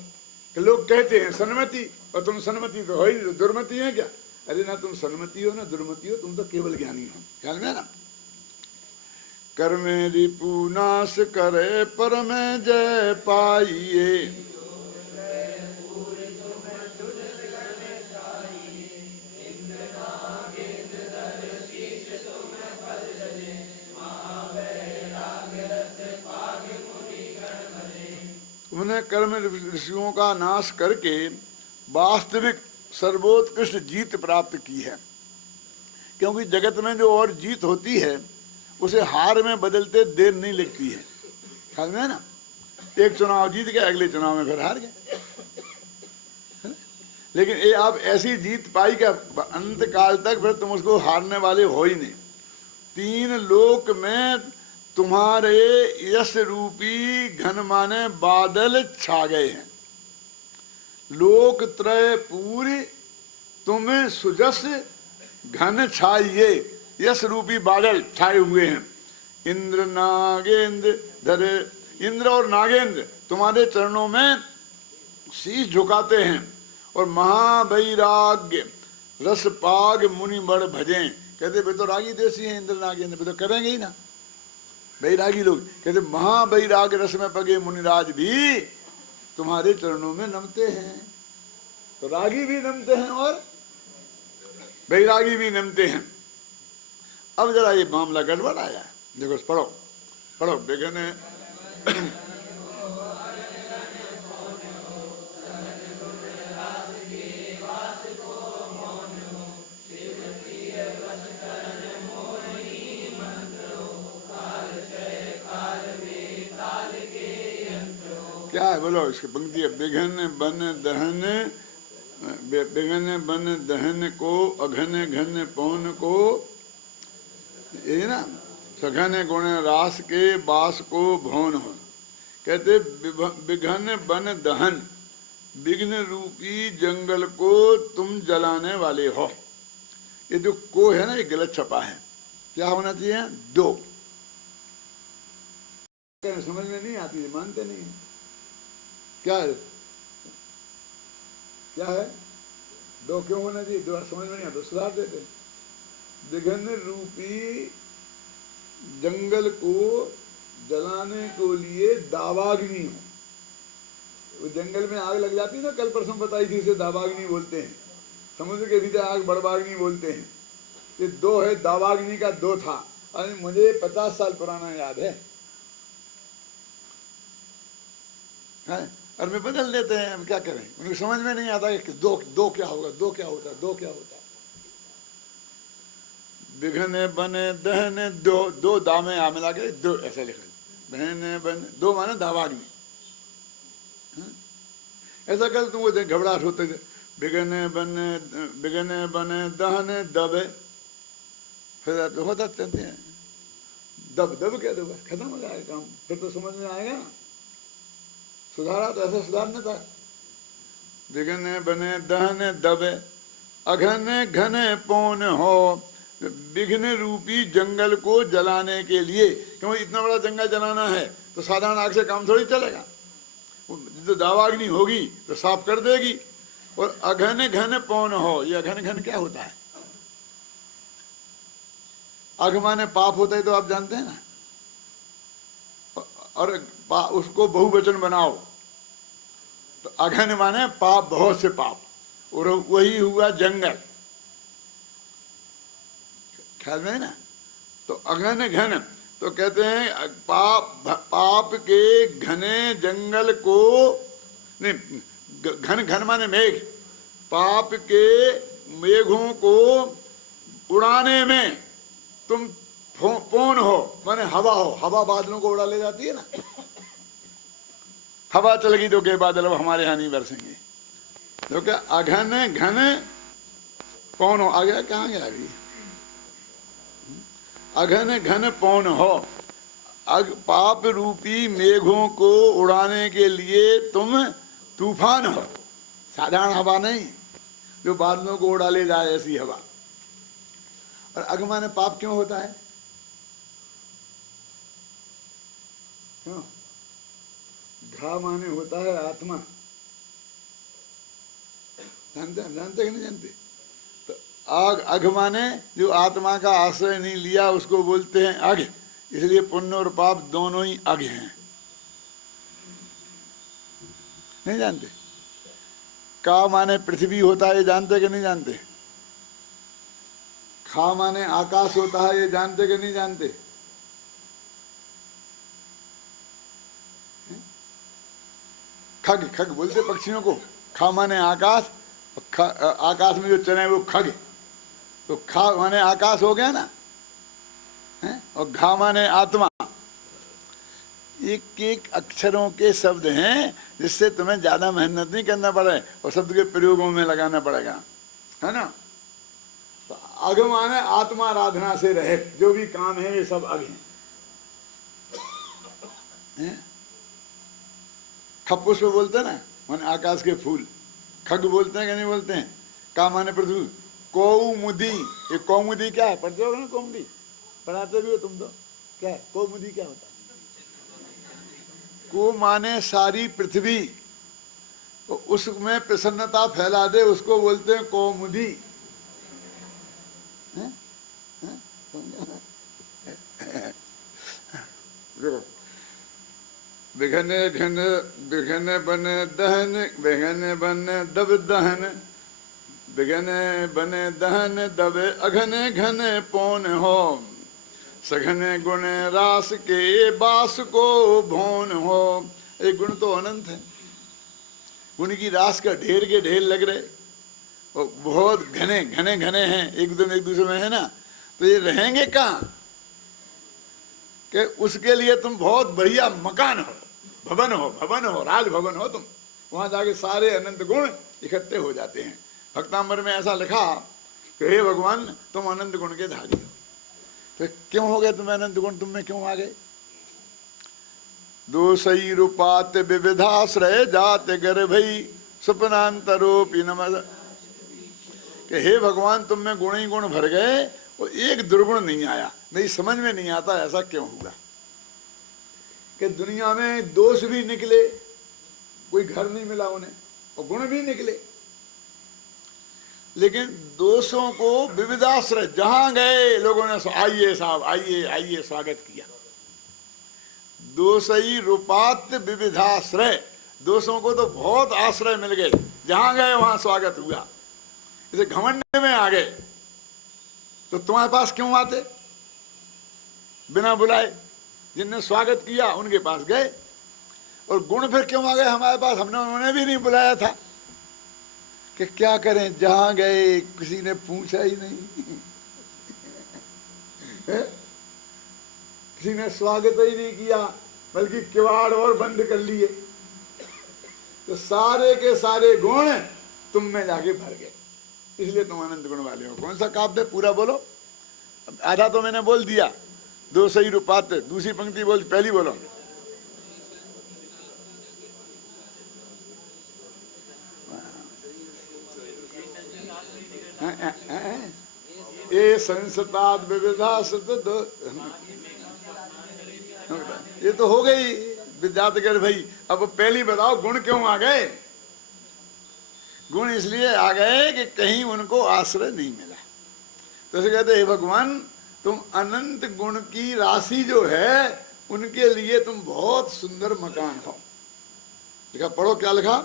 कि लोग कहते हैं सन्मति और तुम सन्मति तो हो ही, दुर्मति है क्या? अरे ना तुम सन्मति हो ना दुर्मति हो, तुम तो केवल ज्ञानी हो। ख्याल में ना। कर्म रिपु नाश करे पर में जय पाइए, उन्हें कर्म ऋषियों का नाश करके वास्तविक सर्वोत्कृष्ट जीत प्राप्त की है। क्योंकि जगत में जो और जीत होती है उसे हार में बदलते देर नहीं लगती है। ख्याल में है ना, एक चुनाव जीत गए, अगले चुनाव में फिर हार गए। लेकिन ये आप ऐसी जीत पाई कि अंत काल तक फिर तुम उसको हारने वाले हो ही नहीं। 3 लोक में तुम्हारे यश रूपी घन माने बादल छा गए हैं। लोक त्रय पूरी तुम्हें सुजस घन छाइए, यश रूपी बादल छाए हुए हैं। इंद्र नागेंद्र धरे, इंद्र और नागेंद्र तुम्हारे चरणों में शीश झुकाते हैं। और महावैराग्य रसपाग मुनि बड़ भजें, कहते वे तो रागी देसी हैं इंद्र नागेंद्र, वे तो करेंगे ही ना, वैरागी लोग। कहते महावैराग्य रस में पगे मुनिराज भी तुम्हारे चरणों में नमते हैं। तो रागी भी नमते हैं और वैरागी भी नमते हैं। अब जरा ये मामला गड़बड़ आया है, देखो पढ़ो पढ़ो बेगने क्या है बोलो इसकी पंक्ति है। बिघन बन दहन, बिघन बन दहन को अघन घन पौन को, ये ना, सघन गुण रास के बास को भौन हो। कहते बिघन बन दहन, विघ्न रूपी जंगल को तुम जलाने वाले हो। ये जो को है ना, ये गलत छपा है, क्या होना चाहिए 2। समझ में नहीं आती, मानते नहीं। क्या है, क्या है 2 क्यों होना चाहिए, 2 समझ में नहीं आता, सुधार देते। विघन रूपी जंगल को जलाने को लिए दावाग्नि हो। वो जंगल में आग लग जाती है ना, कल परसों बताई थी, इसे दावाग्नि बोलते हैं। समुद्र के भीतर आग बड़बाग्नि बोलते हैं। ये 2 है, दावाग्नि का 2 था। अरे मुझे 50 साल पुराना याद है, और मैं बदल देते हैं, हम क्या करें, उनको समझ में नहीं आता कि 2 क्या होगा, 2 क्या होता, 2 क्या होता। बिघने बने दहने 2 दामे आ मिला के 2 ऐसा लिखा, बहने बने 2 माने दावाग्नि। ऐसा कर तुमको घबराहट होते थे। बिघने बने दहने दबे, फिर होता चलते हैं दब क्या दो, खत्म हो जाएगा काम, फिर तो समझ में आएगा ना। सुधारा तो ऐसा सुधारना था। बिघने बने दहने दबे, अघने घने पौन हो, विघ्न रूपी जंगल को जलाने के लिए। क्योंकि इतना बड़ा जंगल जलाना है तो साधारण आग से काम थोड़ी चलेगा, जो दावाग्नि होगी तो साफ कर देगी। और अघन घन पौन हो, ये अघन घन क्या होता है, अघ माने पाप होता है तो आप जानते हैं ना, और उसको बहुवचन बनाओ तो अघन माने पाप, बहुत से पाप, और वही हुआ जंगल, ख्याल में है ना। तो अघन घन, तो कहते हैं पाप के घने जंगल को, नहीं, घन घन माने मेघ, पाप के मेघों को उड़ाने में तुम पौन हो, माने हवा हो। हवा बादलों को उड़ा ले जाती है ना, हवा चल गई तो के बादल अब हमारे यहाँ नहीं बरसेंगे। तो क्या अघन घन पौन हो, आ गया, कहाँ गया अभी, अघन घन पौन हो, पाप रूपी मेघों को उड़ाने के लिए तुम तूफान हो। साधारण हवा नहीं जो बादलों को उड़ा ले जाए, ऐसी हवा। और अघ माने पाप क्यों होता है, क्यों? घा माने होता है आत्मा, जानते कि नहीं जानते। तो आग, अघ माने जो आत्मा का आश्रय नहीं लिया उसको बोलते हैं अघ, इसलिए पुण्य और पाप दोनों ही अघ हैं, नहीं जानते। का माने पृथ्वी होता है, ये जानते कि नहीं जानते। खा माने आकाश होता है, ये जानते कि नहीं जानते। खग, खग बोलते पक्षियों को, खा माने आकाश, आकाश में जो चले वो खग, तो खा माने आकाश हो गया ना है? और घा माने आत्मा। एक एक अक्षरों के शब्द हैं जिससे तुम्हें ज्यादा मेहनत नहीं करना पड़े और शब्द के प्रयोगों में लगाना पड़ेगा, है ना। तो अग माने आत्मा आराधना से रहे, जो भी काम है वे सब अग हैं। खप पुष्प बोलते हैं ना, माने आकाश के फूल। खग बोलते हैं कि नहीं बोलते हैं? का माने पृथ्वी। कौमुदी, ये कौमुदी क्या है? पढ़ते हो ना कौमुदी, पढ़ाते भी हो तुम तो। क्या है कौमुदी, क्या होता है? को माने सारी पृथ्वी, तो उसमें प्रसन्नता फैला दे उसको बोलते हैं कौमुदी। बिघने घन बिघने बने दहन, बिघने बने दब दहन, बिघने बने दहन दबे अघने घने पौन हो, सघने गुण रास के बास को भौन हो। एक गुण तो अनंत है, गुण की रास का ढेर के ढेर लग रहे और बहुत घने घने घने हैं, एक दूसरे में, है ना। तो ये रहेंगे कहाँ कि उसके लिए तुम बहुत बढ़िया मकान हो, भवन हो, राज भवन हो तुम। वहां जाके सारे अनंत गुण इकट्ठे हो जाते हैं। भक्तांबर में ऐसा लिखा कि हे भगवान तुम अनंत गुण के धारी हो। तो क्यों हो गए तुम अनंत गुण, तुम में क्यों आ गए? दोषई रूपात विविधाश्रय जात गर्भई स्वप्नांतरोपि नमः, कि हे भगवान तुम में गुण ही गुण भर गए और एक दुर्गुण नहीं आया। नहीं समझ में नहीं आता ऐसा क्यों हुआ कि दुनिया में दोष भी निकले, कोई घर नहीं मिला उन्हें, और गुण भी निकले, लेकिन दोषों को विविधाश्रय, जहां गए लोगों ने आइए साहब आइए आइए स्वागत किया। दोषई रूपात विविधाश्रय, दोषों को तो बहुत आश्रय मिल गए, जहां गए वहां स्वागत हुआ। इसे घमंड में आ गए तो तुम्हारे पास क्यों आते बिना बुलाए? जिनने स्वागत किया उनके पास गए। और गुण फिर क्यों आ गए हमारे पास? हमने उन्हें भी नहीं बुलाया था कि क्या करें, जहां गए किसी ने पूछा ही नहीं किसी ने स्वागत ही नहीं किया, बल्कि किवाड़ और बंद कर लिए। तो सारे के सारे गुण तुम में जाके भर गए, इसलिए तुम अनंत गुण वाले हो। कौन सा काव्य पूरा बोलो? आधा तो मैंने बोल दिया, दो सही रूपात। दूसरी पंक्ति बोल, पहली बोलो। ये संसताद विविधा सत, ये तो हो गई विद्यार्थी भाई। अब पहली बताओ गुण क्यों आ गए? गुण इसलिए आ गए कि कहीं उनको आश्रय नहीं मिला। तो ऐसे कहते हे भगवान तुम अनंत गुण की राशि जो है उनके लिए तुम बहुत सुंदर मकान हो। लिखा, पढ़ो क्या लिखा?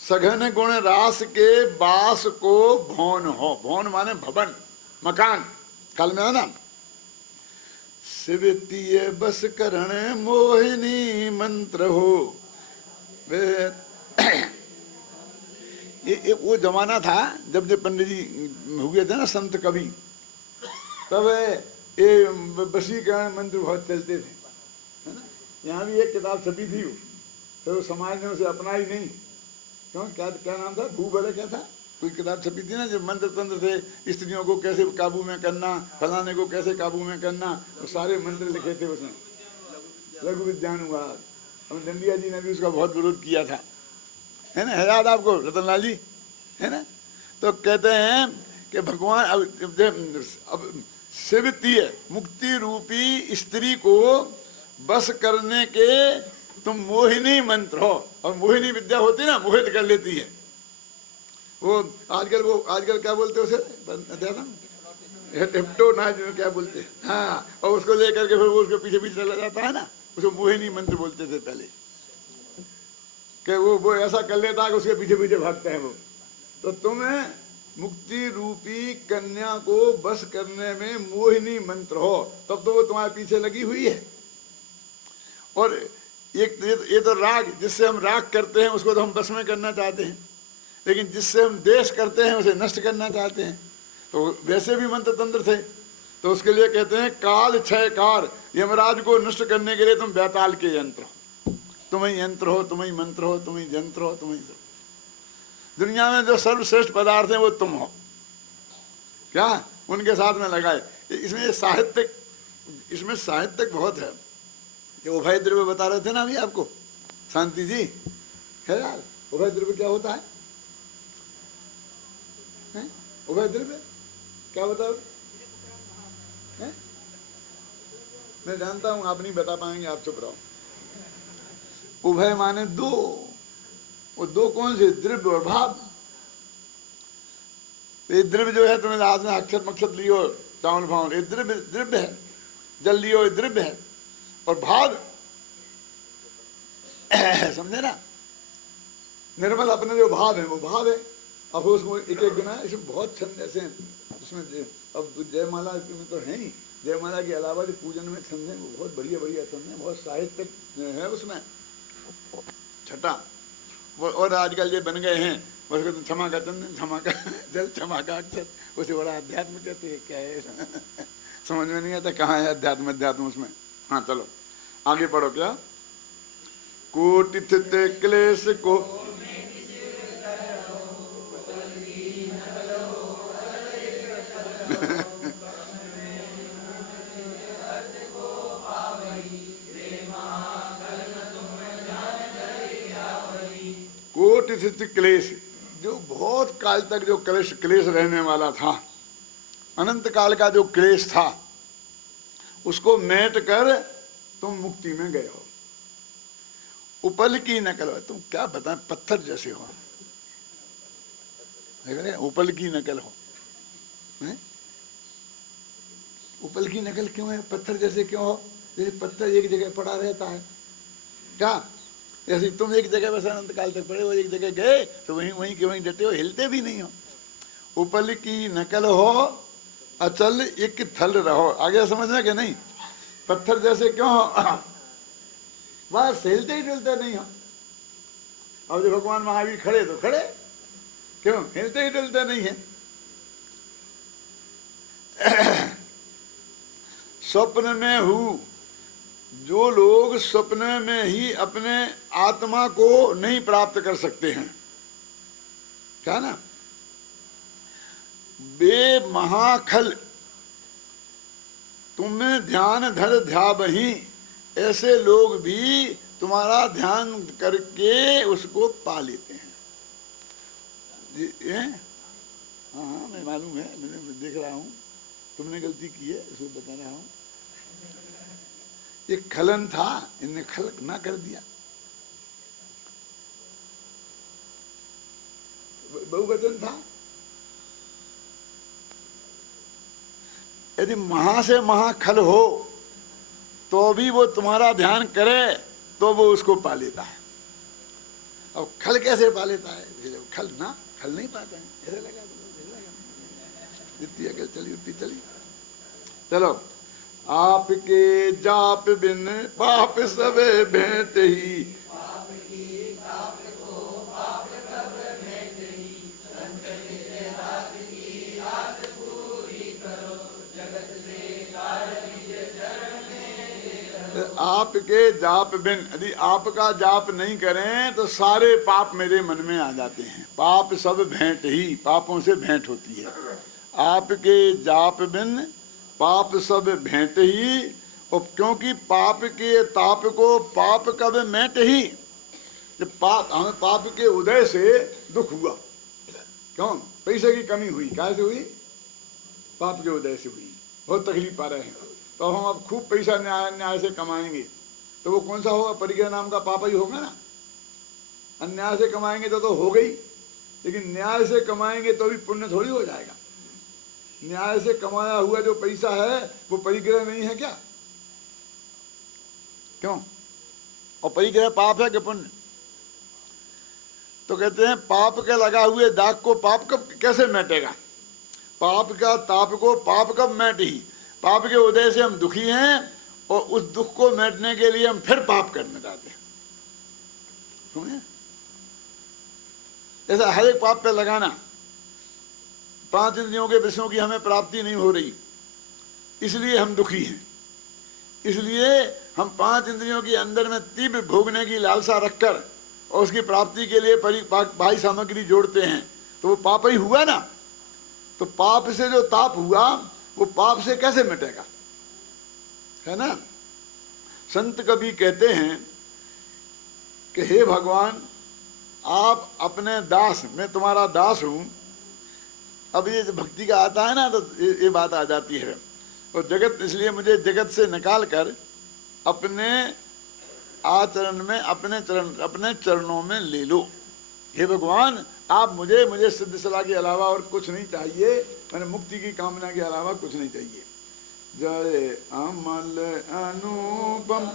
सघन गुण रास के बास को भवन हो। भवन माने भवन, मकान, काल में है ना। शिवतीय बस करण मोहिनी मंत्र हो। ये वो जमाना था जब जब पंडित जी हुए थे ना संत कवि, तब ये वशीकरण मंत्र बहुत चलते थे, है ना। यहाँ भी एक किताब छपी थी, तो समाज ने उसे अपनाई नहीं। क्यों? क्या नाम था? भूबल क्या था? कोई किताब छपी थी ना, जो मंत्र तंत्र थे, स्त्रियों को कैसे काबू में करना, फलाने को कैसे काबू में करना, वो सारे मंत्र लिखे थे उसने, लघु विज्ञान हुआ। और डंडिया जी ने भी उसका बहुत विरोध किया था, है ना। है याद आपको रतनलाल जी, है ना। तो कहते हैं कि भगवान अब शिवतीय मुक्ति रूपी स्त्री को बस करने के तुम मोहिनी मंत्र हो। और मोहिनी विद्या होती है ना, मोहित कर लेती है। वो आजकल क्या बोलते उसे, हिप्नोटाइज क्या बोलते हैं, हाँ। और उसको लेकर के फिर वो उसके पीछे पीछे चला जाता है ना, उसको मोहिनी मंत्र बोलते थे पहले, कि वो ऐसा कर लेता है कि उसके पीछे पीछे भागते हैं वो। तो तुम्हें मुक्ति रूपी कन्या को बस करने में मोहिनी मंत्र हो, तब तो वो तुम्हारे पीछे लगी हुई है। और ये तो राग, जिससे हम राग करते हैं उसको तो हम बस में करना चाहते हैं। लेकिन जिससे हम देश करते हैं उसे नष्ट करना चाहते हैं। तो वैसे भी मंत्र तंत्र थे, तो उसके लिए कहते हैं काल क्षयकार, यमराज को नष्ट करने के लिए तुम बैताल के यंत्र हो, तुम ही यंत्र हो, तुम ही मंत्र हो, तुम ही यंत्र हो, तुम ही दुनिया में जो सर्वश्रेष्ठ पदार्थ है वो तुम हो। क्या उनके साथ में लगाए। इसमें साहित्यिक बहुत है। ये उभय द्रव्य बता रहे थे ना अभी आपको शांति जी, है यार। उभय द्रव्य क्या होता है? उभय द्रव्य क्या बताओ? मैं जानता हूं आप नहीं बता पाएंगे, आप चुप रहो। उभय माने दो, वो दो कौन से? द्रव्य और भाव। ये द्रव्य जो है तुम्हें हाथ में अक्षत मक्षत लियो, चावल भाव, ये द्रव्य है। जल लियो, ये द्रव्य है। और भाव समझे ना, निर्मल अपने जो भाव है वो भाव है। अब उसको एक एक गुना, इसमें बहुत छंद ऐसे हैं उसमें। अब जयमाला में तो है ही, जयमाला के अलावा जो पूजन में छंद है वो बहुत बढ़िया बढ़िया छंद है, बहुत साहित्यिक है उसमें छठा। और आजकल ये बन गए हैं बस क्षमा का चंदन, क्षमा का जल, क्षमा का अक्षर, उसे बड़ा अध्यात्म कहते हैं। क्या है समझ में नहीं आता कहाँ है अध्यात्म उसमें। हाँ चलो आगे पढ़ो। क्या कोटि स्थित क्लेश को कोटि स्थित क्लेश, जो बहुत काल तक जो क्लेश रहने वाला था, अनंत काल का जो क्लेश था, उसको मेट कर तुम मुक्ति में गए हो। उपल की नकल हो, तुम क्या बताएं, पत्थर जैसे हो। देख रहे, उपल की नकल हो। उपल की नकल क्यों है? पत्थर जैसे क्यों हो? जैसे पत्थर एक जगह पड़ा रहता है क्या? जैसे तुम एक जगह बस अनंत काल तक पड़े हो, एक जगह गए तो वहीं के वहीं डटे हो, हिलते भी नहीं हो। उपल की नकल हो, अचल एक थल रहो। आगे समझना कि नहीं? पत्थर जैसे क्यों हो? बस हिलते ही डुलते नहीं हो। अब जो भगवान महावीर खड़े तो खड़े, क्यों? हिलते ही डुलते नहीं है। स्वप्न में हूँ, जो लोग स्वप्न में ही अपने आत्मा को नहीं प्राप्त कर सकते हैं, क्या ना, बे महाखल तुम्हें ध्यान धर ध्यावही, ऐसे लोग भी तुम्हारा ध्यान करके उसको पा लेते हैं। हाँ मैं मालूम है, मैंने देख रहा हूँ, तुमने गलती की है इसको बता रहा हूँ। ये खलन था, इनने खल ना कर दिया। बहुवचन था। यदि महा से महाखल हो तो भी वो तुम्हारा ध्यान करे तो वो उसको पा लेता है। अब खल कैसे पा लेता है? खल नहीं पाता है, ऐसे लगा जितनी अकल चली उतनी चली। चलो, आपके जाप बिन पाप सब भेंट ही, आपके जाप बिन, यदि आपका जाप नहीं करें तो सारे पाप मेरे मन में आ जाते हैं। पाप सब भेंट ही, पापों से भेंट होती है। आपके जाप बिन पाप सब भेंट ही, और क्योंकि पाप के ताप को पाप कब मेट ही। जब हमें पाप के उदय से दुख हुआ, क्यों? पैसे की कमी हुई, कैसे हुई? पाप के उदय से हुई, बहुत तकलीफ पा रहे हैं। तो हम अब खूब पैसा न्याय से कमाएंगे तो वो कौन सा होगा? परिग्रह नाम का पाप ही होगा ना। अन्याय से कमाएंगे तो हो गई, लेकिन न्याय से कमाएंगे तो भी पुण्य थोड़ी हो जाएगा। न्याय से कमाया हुआ जो पैसा है वो परिग्रह नहीं है क्या? क्यों? और परिग्रह पाप है कि पुण्य? तो कहते हैं पाप के लगा हुए दाग को पाप कब कैसे मिटेगा? पाप का ताप को पाप कब मिटे ही? पाप के उदय से हम दुखी हैं और उस दुख को मिटने के लिए हम फिर पाप करने जाते हैं। सुनिए, ऐसा हर एक पाप पे लगाना। 5 इंद्रियों के विषयों की हमें प्राप्ति नहीं हो रही, इसलिए हम दुखी हैं। इसलिए हम 5 इंद्रियों के अंदर में तीव्र भोगने की लालसा रखकर और उसकी प्राप्ति के लिए बाह्य सामग्री जोड़ते हैं, तो वो पाप ही हुआ ना। तो पाप से जो ताप हुआ वो पाप से कैसे मिटेगा, है ना। संत कवि कहते हैं कि हे भगवान, आप अपने दास, मैं तुम्हारा दास हूं। अब ये भक्ति का आता है ना, तो ये बात आ जाती है। और जगत, इसलिए मुझे जगत से निकाल कर अपने आचरण में, अपने चरणों में ले लो। हे भगवान, आप मुझे सिद्ध सलाह के अलावा और कुछ नहीं चाहिए, मैंने मुक्ति की कामना के अलावा कुछ नहीं चाहिए। जय अमल अनुपम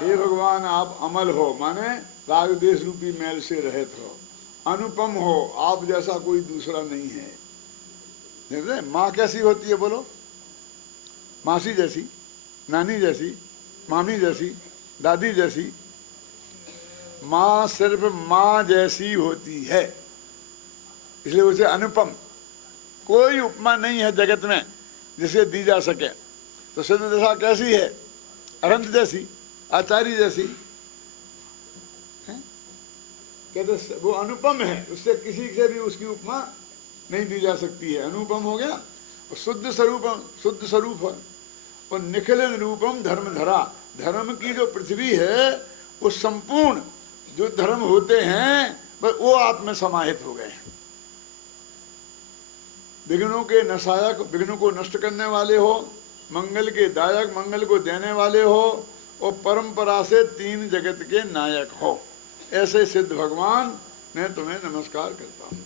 हे भगवान, आप अमल हो, माने राग देश रूपी मैल से रहित हो। अनुपम हो, आप जैसा कोई दूसरा नहीं है। माँ कैसी होती है बोलो? मासी जैसी, नानी जैसी, मामी जैसी, दादी जैसी। माँ सिर्फ माँ जैसी होती है, इसलिए उसे अनुपम, कोई उपमा नहीं है जगत में जिसे दी जा सके। तो सिद्ध दशा कैसी है? अनंत जैसी, आचार्य जैसी। कहते वो अनुपम है, उससे किसी से भी उसकी उपमा नहीं दी जा सकती है। अनुपम हो गया। और शुद्ध स्वरूप है। और निखिल रूपम धर्मधरा, धर्म की जो पृथ्वी है वो संपूर्ण जो धर्म होते हैं बस वो आप में समाहित हो गए। विघ्नों के नशायक, विघ्नों को नष्ट करने वाले हो, मंगल के दायक, मंगल को देने वाले हो, और परंपरा से 3 जगत के नायक हो। ऐसे सिद्ध भगवान मैं तुम्हें नमस्कार करता हूँ।